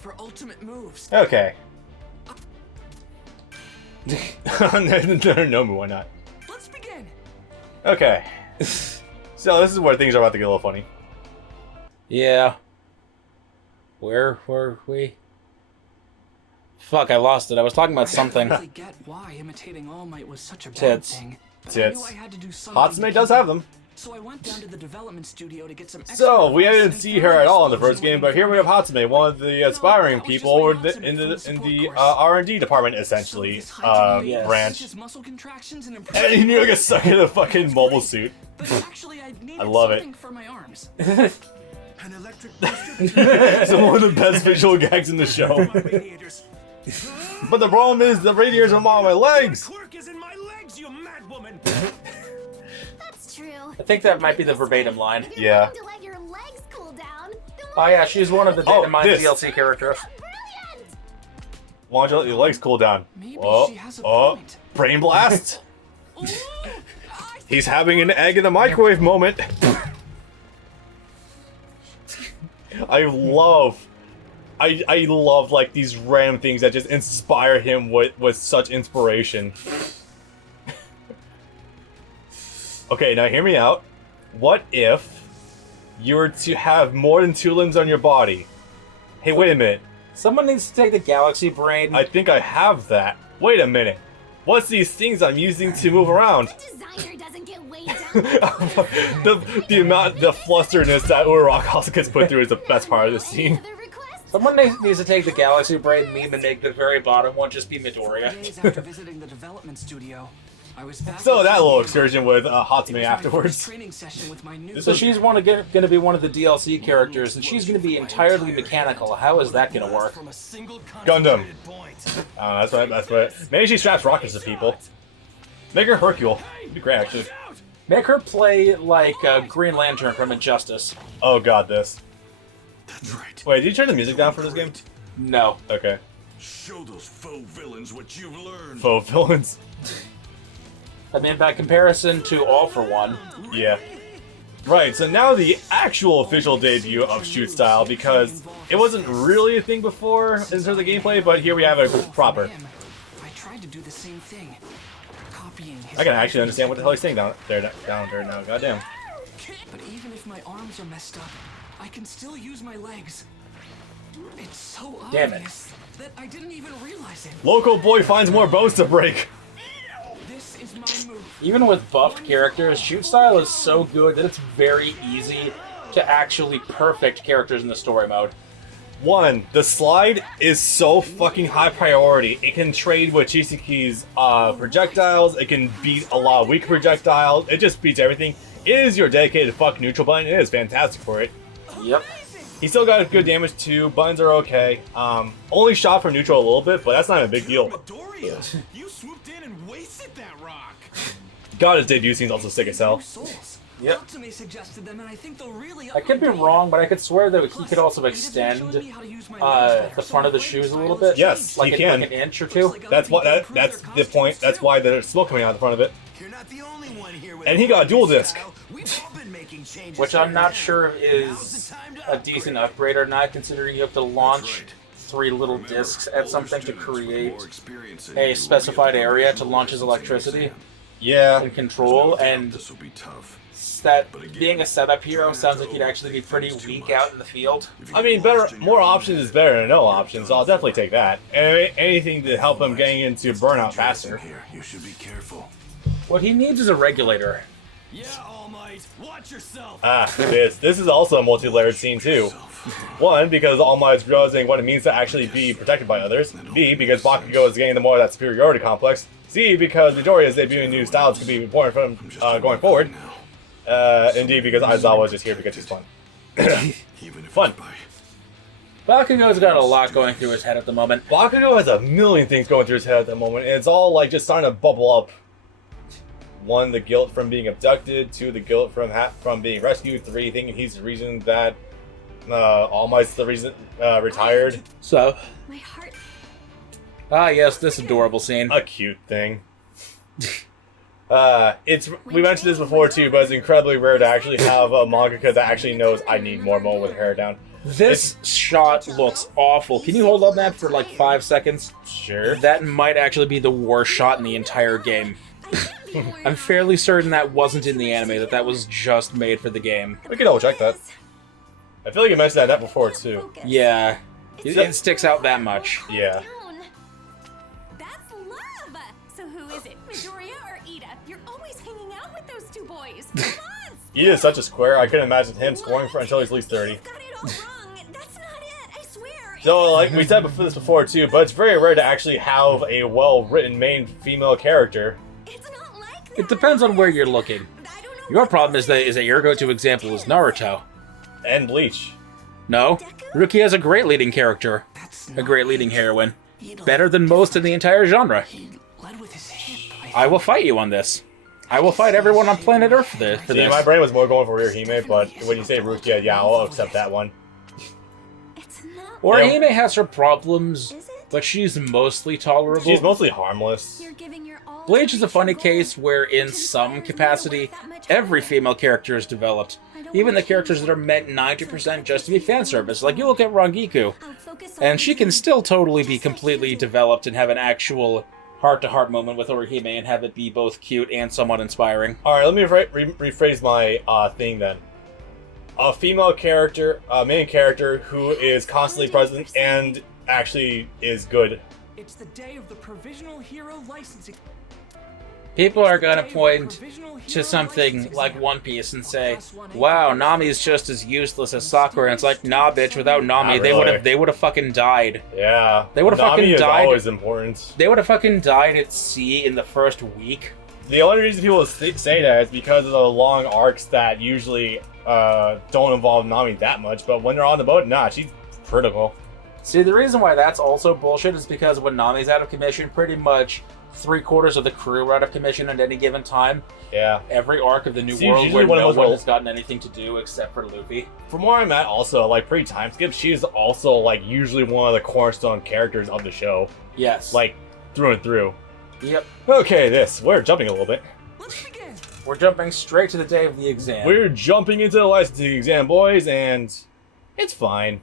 For ultimate moves. Okay. No, why not? Let's begin. Okay. So this is where things are about to get a little funny. Yeah. Where were we? Fuck, I lost it. I was talking about something. I really get why imitating All Might was such a bad Tits. thing. I Tits. knew I had to do something Hatsume to does keep have up. them. So I went down to the development studio to get some. So we extra didn't advice see and her at all in the found first game, but here we have Hatsume, one of the aspiring people in the R&D department, essentially, Yes. branch. Muscle contractions and And he nearly gets stuck in a fucking mobile suit. But actually, I needed I love it. something for my arms. An electric booster. It's one of the best visual gags in the show. My radiators. But the problem is the radiators are on my legs. Clerk is in my legs, you mad woman. That's true. I think that might be the verbatim line. You're Yeah. going to let your legs cool down. Oh yeah, she's one of the Oh, Data Mine this. DLC characters. Brilliant! Why don't you let your legs cool down? Maybe she has a Oh, point. brain blast. Ooh, He's having an egg in the microwave moment. I love like these random things that just inspire him with such inspiration. Okay, now hear me out. What if you were to have more than 2 limbs on your body? Hey, wait a minute. Someone needs to take the Galaxy Brain. I think I have that. Wait a minute. What's these things I'm using to move around? The designer doesn't get weighed down. the flusterness that Uraraka also gets put through is the best part of the scene. Other requests? Someone needs to take the Galaxy Brain meme and make the very bottom one just be Midoriya. days after visiting the development studio, I was back So at that the little studio. excursion with It Hatsume was my afterwards. first training session with my new So she's going to be one of the DLC characters, and she's going to be entirely mechanical. How is that going to work? From a single Gundam. concentrated point. That's what. Maybe she straps rockets to people. Make her Hercule. It'd be great, actually. Make her play like Green Lantern from Injustice. Oh god, this. That's right. Wait, did you turn the music down for this game? No. Okay. Show those faux villains what you've learned. Faux villains. I mean, by comparison to All for One, Yeah. Right, so now the actual official debut of Shoot Style, because it wasn't really a thing before in terms of gameplay, but here we have it proper. I tried to do the same thing. Copying his I can actually understand what the hell he's saying down there now. Goddamn. But even if my arms are messed up, I can still use my legs. It's so Damn it. obvious that I didn't even realize it. Local boy finds more bones to break. This is my move. even with buffed characters, Shoot Style is so good that it's very easy to actually perfect characters in the story mode. One, the slide is so fucking high priority. It can trade with Chisaki's projectiles. It can beat a lot of weak projectiles. It just beats everything. It is your dedicated fuck neutral button. It is fantastic for it. Yep. He still got good damage too. Buttons are okay. Only shot for neutral a little bit, but that's not a big deal. Midoriya, you swooped in and wasted that rock. God, his debut scene's also sick as hell. Souls. Yep. Hatsume suggested them, and I think they'll really I could be wrong, but I could swear that he could also extend the front of the shoes a little bit. Yes, like he an, can. like an inch or two. That's what. That's the point. That's why there's smoke coming out the front of it. You're not the only one here with And he got a dual disc. We've all been making changes. Which I'm not sure Now's is the time to a decent upgrade or not, considering you have to launch right. 3 little discs at something to create More experience than a you specified will area get to launch his electricity Yeah. and control, and This will be tough. that being a setup hero sounds like you'd actually be pretty weak out in the field. I mean, more options is better than no options. So I'll definitely take that. Anything to help him getting into burnout faster. Here, you should be careful. What he needs is a regulator. Yeah, All Might, watch yourself. This is also a multi-layered scene too. One, because All Might is realizing what it means to actually be protected by others. B, because Bakugo is getting more of that superiority complex. C, because Midoriya is debuting new styles could be important for him going forward. And D, because Aizawa is just here because she's fun. Even if Fun. it's by Bakugo's got a lot going through his head at the moment. Bakugo has a million things going through his head at the moment, and it's all like just starting to bubble up. 1, the guilt from being abducted. 2, the guilt from being rescued. 3, thinking he's the reason that All Might's the reason retired. So, My heart. yes, this adorable scene. A cute thing. We mentioned this before too, but it's incredibly rare to actually have a mangaka that actually knows I need more moment with hair down. This shot looks awful. Can you hold on that for like 5 seconds? Sure. That might actually be the worst shot in the entire game. I'm fairly certain that wasn't in the anime, that was just made for the game. We can double check that. I feel like you mentioned that before too. Yeah, it sticks out that much. Yeah. That's love. So who is it, Midoriya or Ida? You're always hanging out with those two boys. Come on. He is such a square. I couldn't imagine him scoring for until he's at least 30. You've got it all wrong. That's not it. I swear. So, like we said before too, but it's very rare to actually have a well-written main female character. It's not like that. It depends on where you're looking. I don't know Your what problem is that your go-to example is Naruto. And Bleach. No, Rukia is a great leading character, a great leading heroine, better than most in the entire genre. He led with his hip. I will fight you on this. I will fight everyone on planet Earth for this. See, my brain was more going for Orihime, but when you say Rukia, yeah, I'll accept that one. It's not. Orihime has her problems, Is it? but she's mostly tolerable. She's mostly harmless. You're giving your all. Bleach is a funny case where, in some capacity, every female character is developed. Even the characters that are meant 90% just to be fan service. Like, you look at Rangiku, I'll focus on and she can you. still totally be completely developed and have an actual heart-to-heart moment with Orihime and have it be both cute and somewhat inspiring. Alright, let me rephrase my thing then. A female character, a main character who is constantly present and actually is good. It's the day of the provisional hero licensing. People are gonna point to something like One Piece and say, "Wow, Nami's just as useless as Sakura." And it's like, nah, bitch. Without Nami, Not they really. would have fucking died. Yeah. They would've Nami fucking is died. always important. They would have fucking died at sea in the first week. The only reason people say that is because of the long arcs that usually don't involve Nami that much, but when they're on the boat, nah, she's critical. See, the reason why that's also bullshit is because when Nami's out of commission, pretty much 3/4 of the crew are out of commission at any given time. Yeah. Every arc of the New See, World usually where one of no those one roles- has gotten anything to do except for Luffy. From where I'm at, also, like, pre-time skip, she's also, like, usually one of the cornerstone characters of the show. Yes. Like, through and through. Yep. Okay, we're jumping a little bit. Let's begin. We're jumping straight to the day of the exam. We're jumping into the licensing exam, boys, and it's fine.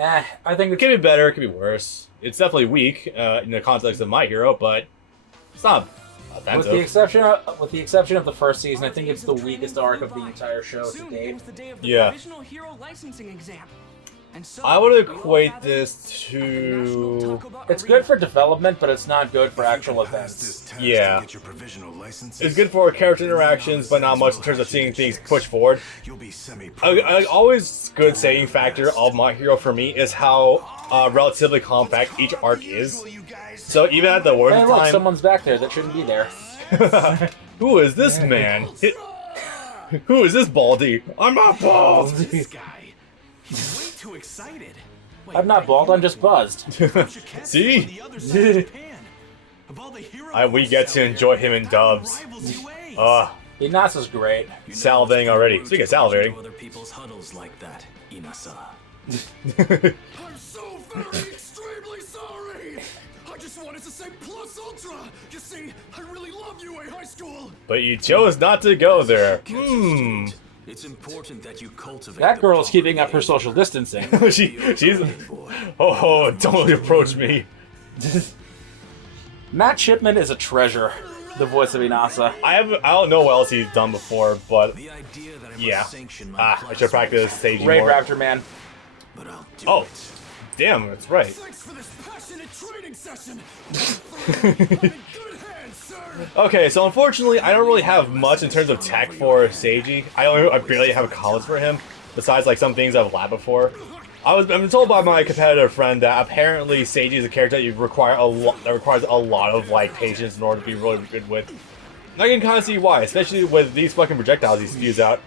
I think It could be better, it could be worse. It's definitely weak in the context of My Hero, but it's not with offensive. the exception of the first season, I think it's the weakest arc of the entire show to Soon date. comes the day of the Yeah. provisional hero licensing exam. And so I would we all equate gather this at the National to... Taco Bell It's Arena. good for development, but it's not good for actual events. Yeah. It's good for character interactions, but not much in terms of seeing things pushed forward. A always good saving factor of My Hero for me is how relatively compact each arc is. So even at the worst Hey, look, time... someone's back there that shouldn't be there. Who is this man? Who is this baldy? I'm not bald! This guy. He's way too excited. Wait, I'm not bald, I'm just buzzed. See? the other side of Japan. Of all the heroes We get to enjoy him in dubs. rivals UA. Inasa's great. Salivating already. Speaking of salivating. Other people's huddles like that, Inasa. I'm so very extremely sorry! I just wanted to say plus ultra! You see, I really love UA High School! But you chose not to go there. It's important that you cultivate That girl's keeping up her social distancing. She's... Oh, don't approach me. Matt Shipman is a treasure, the voice of Inasa. I don't know what else he's done before, but the idea that I must yeah. sanction my I should practice Seiji Raid more. Raptor Man. but I'll do Oh, it. damn, that's right. Thanks for this passionate training session! I'm in good hands, sir! Okay, so unfortunately, I don't really have much in terms of tech for Seiji. I barely have comments for him, besides like some things I've labbed before. I've been told by my competitive friend that apparently Seiji is a character that requires a lot of like patience in order to be really good with. And I can kind of see why, especially with these fucking projectiles he spews out.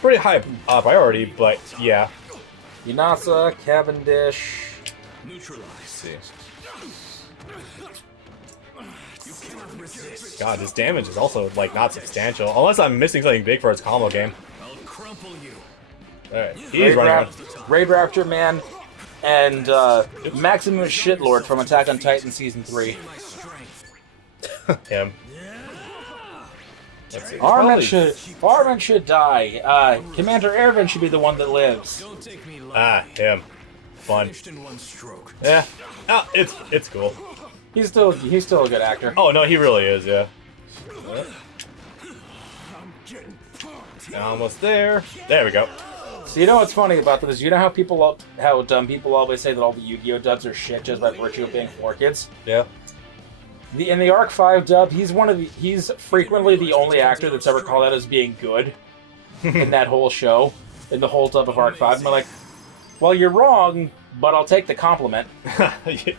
Pretty high priority, but yeah. Inasa, Cavendish. Neutralize. God, his damage is also like not substantial, unless I'm missing something big for his combo game. I'll crumple you. Alright, he's running around. Raid Raptor Man, and Maximus Shitlord from Attack on Titan Season 3. My strength. Him. Let's see. Armin should die. Commander Ervin should be the one that lives. Don't take me long. Ah, him. Fun. Finished in one stroke. Yeah. Oh, it's cool. He's still a good actor. Oh no, he really is. Yeah. I'm getting pumped. Almost there. There we go. So you know what's funny about this? You know how dumb people always say that all the Yu-Gi-Oh dubs are shit just by virtue of being for kids. Yeah. In the Arc 5 dub, he's frequently the only actor that's ever called out as being good in that whole show, in the whole dub of Arc 5. And I'm like, well, you're wrong, but I'll take the compliment.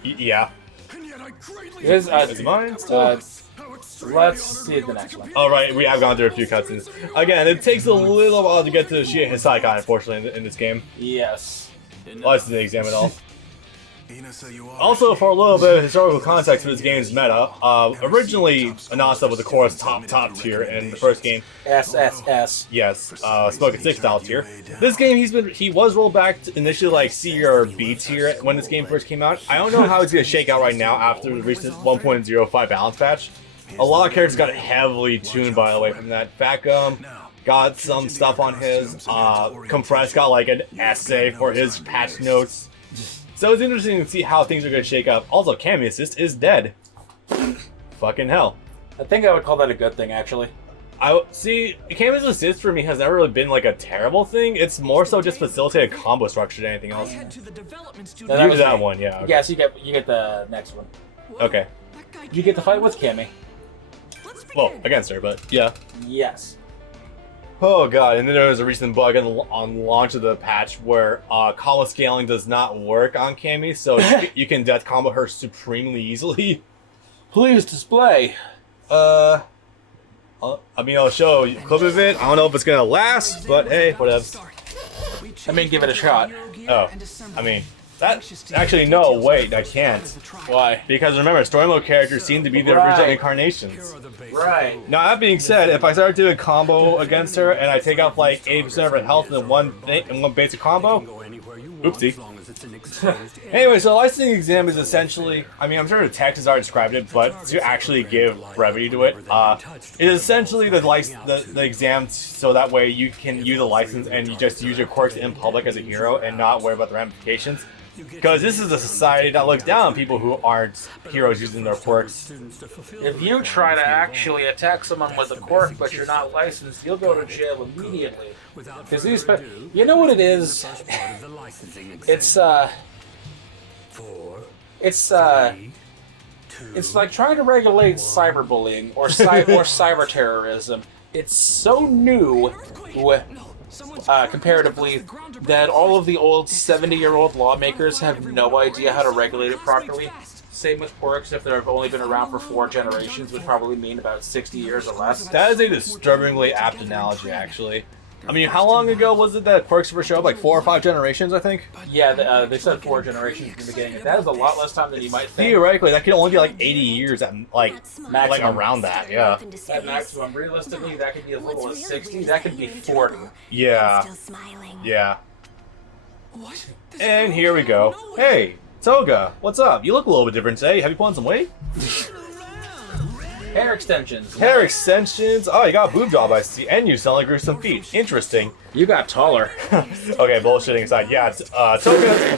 Yeah. And yet I greatly Is Is it mine? let's see the next one. All right, we have gone through a few cutscenes. Again, it takes a little while to get to Shia Hisaikai, unfortunately, in this game. Yes. Well, this didn't examine it all. Also, for a little bit of historical context for this game's meta, originally Anasa was of course top tier in the first game. SSS. Yes, Spoken 6 style tier. This game he was rolled back to initially like C or B tier when this game first came out. I don't know how it's gonna shake out right now after the recent 1.05 balance patch. A lot of characters got heavily tuned by the way from that. Fatgum got some stuff on his. Compress got like an essay for his patch notes. So it's interesting to see how things are going to shake up. Also, Cammy Assist is dead. Fucking hell. I think I would call that a good thing, actually. See, Cammy's Assist for me has never really been like a terrible thing. It's more so just facilitated combo structure than anything else. Head to the development No, studio. that You was do that me. one, yeah. Okay. Yes, you get the next one. Okay. That guy You get to fight with Cammy. Let's begin. Well, against her, but yeah. Yes. Oh god, and then there was a recent bug on launch of the patch where combo scaling does not work on Cammy, so you can death combo her supremely easily. Please display. I mean, I'll show you a clip of it. I don't know if it's gonna last, but hey, whatever. I mean, give it a shot. Oh, I mean, that actually no, wait, I can't. Why? Because remember, story mode characters seem to be the original Right. incarnations. Right. Now that being said, if I start doing a combo against her and I take out like 80% of her health in one basic combo, oopsie. Anyway, so licensing exam is essentially, I mean, I'm sure the text has already described it, but to actually give brevity to it, it is essentially the exam so that way you can use a license and you just use your quirks in public as a hero and not worry about the ramifications. Because this is a society that looks down on people who aren't heroes using their quirks. If you try to actually attack someone with a quirk but you're not licensed, you'll go to jail immediately. Because these, you know what it is? It's like trying to regulate cyberbullying or cyber terrorism. It's so new, comparatively, that all of the old 70-year-old lawmakers have no idea how to regulate it properly. Same with quirks, if they've only been around for 4 generations, would probably mean about 60 years or less. That is a disturbingly apt analogy, actually. I mean, how long ago was it that quirks were showed? Like 4 or 5 generations, I think? Yeah, they said 4 generations in the beginning. That is a lot less time than you might think. Theoretically, that could only be like 80 years at like Maximum. around that, yeah. At maximum, realistically, that could be as little as 60. That could be 40. Yeah. Still smiling. Yeah. What? And here we go. Hey, Toga, what's up? You look a little bit different today. Have you put on some weight? Hair extensions. Hair extensions. Oh, you got a boob job, I see. And you suddenly grew some feet. Interesting. You got taller. Okay, bullshitting aside. Yeah, Toga.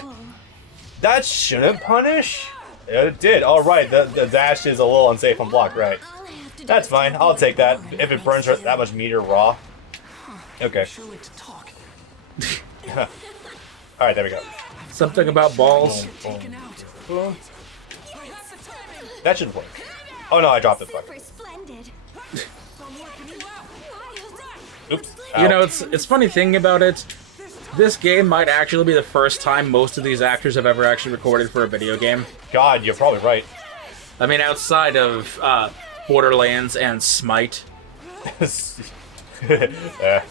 That shouldn't punish? It did. All right, the dash is a little unsafe on block, right? That's fine. I'll take that if it burns her that much meat or raw. Okay. Sure like to talk. All right, there we go. Something about balls. Taken out. Boom. That should work. Oh no, I dropped it. Fuck. Super splendid. Oops. You know, Ow. it's funny thing about it. This game might actually be the first time most of these actors have ever actually recorded for a video game. God, you're probably right. I mean, outside of Borderlands and Smite. Yeah.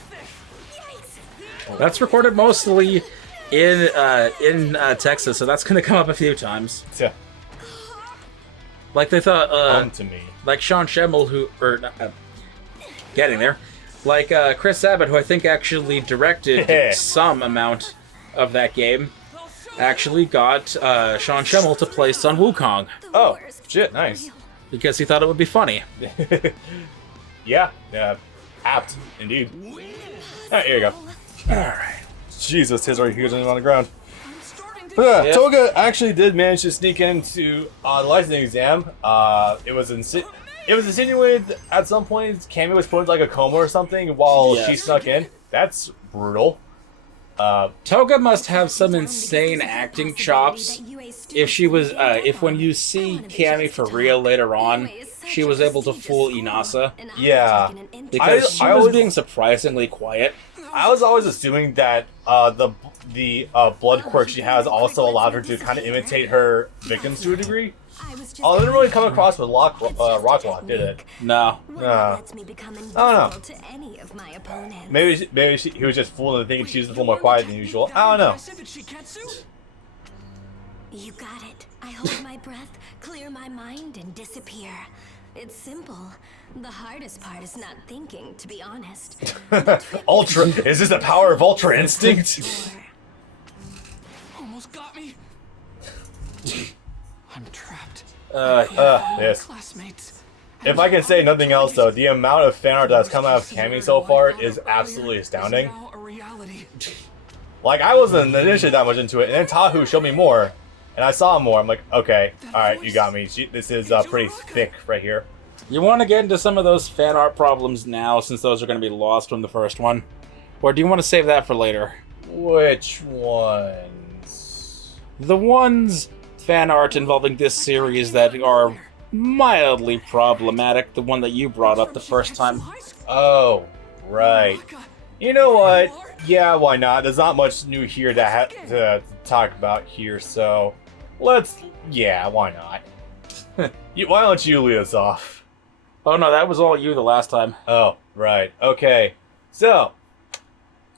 That's recorded mostly in Texas, so that's going to come up a few times. Yeah. Like they thought, Come to me. like Sean Schemmel, getting there, like Chris Abbott, who I think actually directed some amount of that game, actually got Sean Schemmel to play Sun Wukong Oh, shit, nice. because he thought it would be funny. Yeah, apt indeed. Alright, here you go. Alright. Jesus, his right here's on the ground. I'm starting to. But yeah, Yep. Toga actually did manage to sneak into the licensing exam. It was insinuated at some point Cammy was put into like a coma or something while Yes. she snuck in. That's brutal. Toga must have some insane acting chops. If she was, if when you see Cammy for real later on, she was able to fool Inasa. Yeah. Because she I was always- being surprisingly quiet. I was always assuming that the blood quirk she has also allowed her to kind of imitate her victims to a degree. Oh, it didn't really come across with Rocklock, did it? No. Lets me become know. invisible to any of my opponents. Maybe he was just fooling and thinking she was a little more quiet than usual. I don't know. Impressive at Shiketsu? You got it. I hold my breath, clear my mind, and disappear. It's simple. The hardest part is not thinking, to be honest. Ultra, is this the power of Ultra Instinct? Almost got me. I'm trapped. Yes. Classmates. If I can say nothing else though, the amount of fan art that's come out of Cammy so far is absolutely astounding. Now a reality. Like, I wasn't initially that much into it, and then Tahu showed me more, and I saw more. I'm like, okay, alright, you got me. This is pretty thick right here. You want to get into some of those fan art problems now, since those are going to be lost from the first one? Or do you want to save that for later? Which ones? The ones fan art involving this series that are mildly problematic, the one that you brought up the first time. Oh, right. You know what? Yeah, why not? There's not much new here to talk about here, so yeah, why not? Why don't you lead us off? Oh no, that was all you the last time. Oh, right. Okay. So,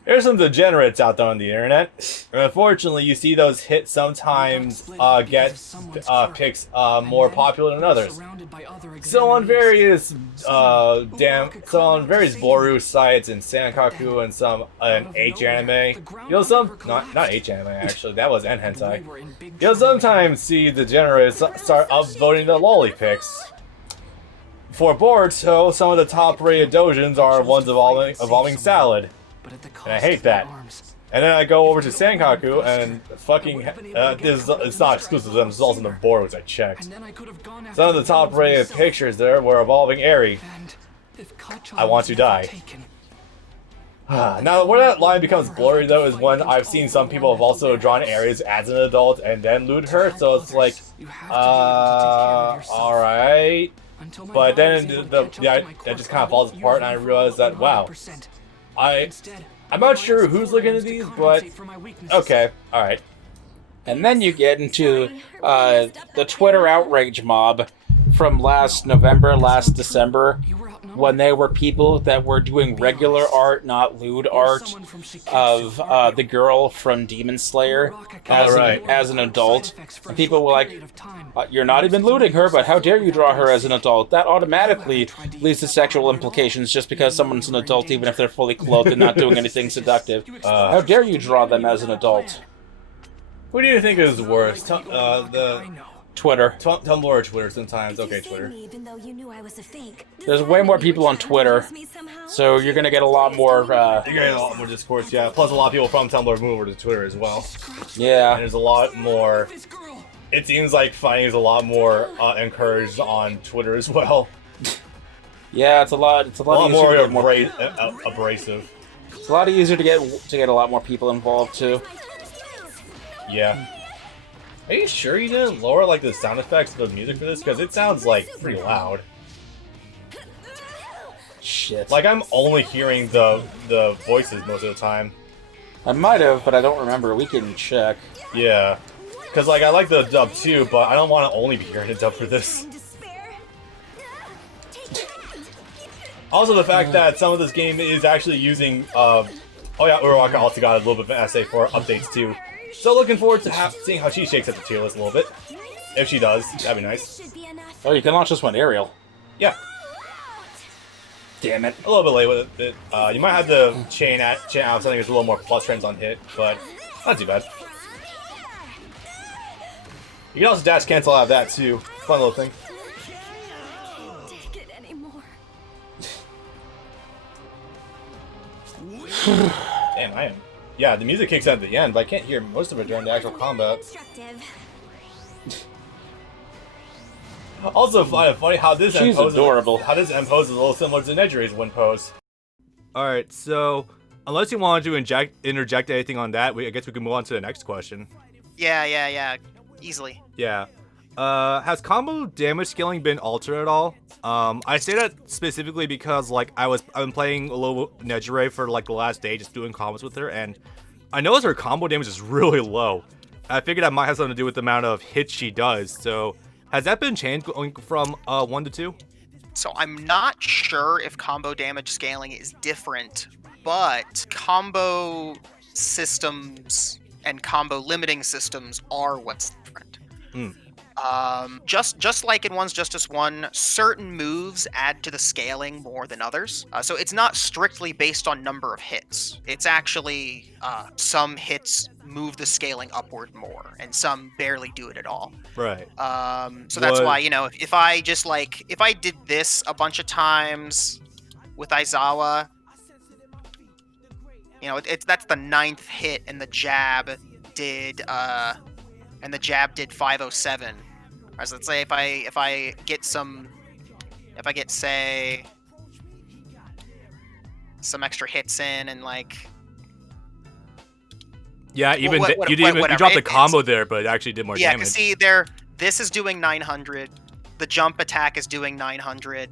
there's some degenerates out there on the internet. And unfortunately, you see those hits sometimes get picks more popular than others. So on various Boru sites and Sankaku and some H anime, you'll not H anime actually, that was N hentai. You'll sometimes see degenerates start upvoting the lolly pics. For Boruto, some of the top-rated dojins are ones evolving salad. And I hate that. And then I go over to Sankaku and fucking it's not exclusive to them, it's also in the board which I checked. Some of the top-rated pictures there were evolving Eri. I want to die. Now, where that line becomes blurry though is when I've seen some people have also drawn Aries as an adult and then lewd her, so it's like, alright. But then that just kind of falls apart, and I realized that, wow, I'm not sure who's looking at these, but okay, alright. And then you get into the Twitter outrage mob from last November, last December, when they were people that were doing regular art, not lewd art, of the girl from Demon Slayer as an adult. And people were like, you're not even lewding her, but how dare you draw her as an adult? That automatically leads to sexual implications just because someone's an adult, even if they're fully clothed and not doing anything seductive. How dare you draw them as an adult? Who do you think is worse? The Twitter. Tumblr or Twitter sometimes? Okay, Twitter. There's way more people on Twitter, so you're gonna get a lot more, You're getting a lot more discourse, yeah. Plus, a lot of people from Tumblr move over to Twitter as well. And yeah. there's a lot more. It seems like fighting is a lot more encouraged on Twitter as well. Yeah, it's a lot A easier lot more, to get abrasive. It's a lot easier to get a lot more people involved too. Yeah. Are you sure you didn't lower like the sound effects of the music for this? Because it sounds like pretty loud. Shit. Like I'm only hearing the voices most of the time. I might have, but I don't remember. We can check. Yeah. Because like I like the dub too, but I don't want to only be hearing the dub for this. Also, the fact that some of this game is actually using, oh yeah, Uraraka also got a little bit of an essay for updates too. So looking forward to seeing how she shakes up the tier list a little bit. If she does, that'd be nice. Oh, you can launch this one, Ariel. Yeah, Damn it. a little bit late with it. You might have to chain out something that's a little more plus trends on hit, but not too bad. You can also dash cancel out of that too. Fun little thing. Damn, I am. Yeah, the music kicks in at the end, but I can't hear most of it during the actual combat. Instructive. Also, find it funny how this end She's poses. adorable. How this end pose is a little similar to Nejire's win pose. All right, so unless you wanted to interject anything on that, I guess we can move on to the next question. Yeah. Easily. Yeah. Has combo damage scaling been altered at all? I say that specifically because like I've been playing a little Nejire for like the last day, just doing combos with her, and I noticed her combo damage is really low. I figured that might have something to do with the amount of hits she does. So has that been changed going from 1 to 2? So I'm not sure if combo damage scaling is different, but combo systems and combo limiting systems are what's different. Just like in One's Justice 1, certain moves add to the scaling more than others. So it's not strictly based on number of hits. It's actually some hits move the scaling upward more, and some barely do it at all. Right. So that's why, you know, if I did this a bunch of times with Aizawa, you know, that's the 9th hit, and the jab did 507. Whereas let's say if I get say some extra hits in and like. Yeah, even you whatever. dropped the combo there, but it actually did more Yeah, damage. because see, this is doing 900. The jump attack is doing 900.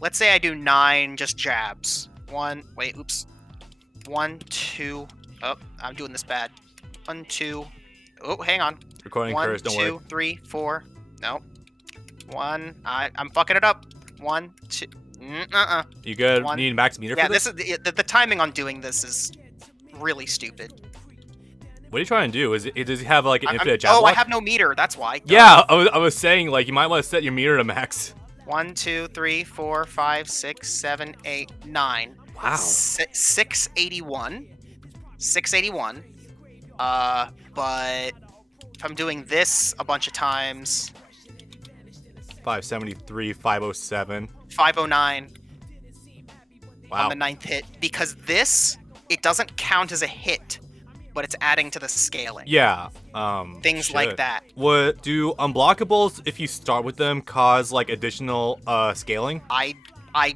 Let's say I do 9 just jabs. 1, 2. Oh, I'm doing this bad. 1, 2. Oh, hang on. Recording 1, curse, don't 2, worry. 3, 4. No. 1. I'm fucking it up. 1, 2. You good? 1. Need max meter Yeah, for this? this is the timing on doing this is really stupid. What are you trying to do? Does he have like an infinite jab Oh, block? I have no meter. That's why. Yeah, I was saying like you might want to set your meter to max. 1, 2, 3, 4, 5, 6, 7, 8, 9. Wow. 681. 681. But if I'm doing this a bunch of times, 573, 507. 509 Wow. on the 9th hit, because it doesn't count as a hit, but it's adding to the scaling. Yeah. Things like that. What do unblockables, if you start with them, cause like additional scaling? I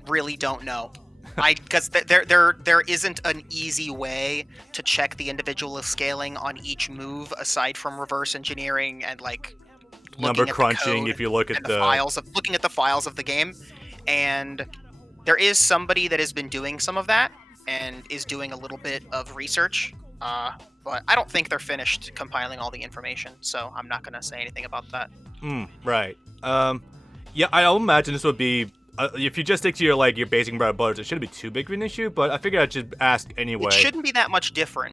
really don't know. Because there isn't an easy way to check the individual scaling on each move aside from reverse engineering and like Number looking at the crunching code if you look at and looking at the files of the game. And there is somebody that has been doing some of that and is doing a little bit of research. But I don't think they're finished compiling all the information, so I'm not going to say anything about that. Right. Yeah, I'll imagine this would be if you just stick to your basic bread and butter, it shouldn't be too big of an issue, but I figured I should ask anyway. It shouldn't be that much different.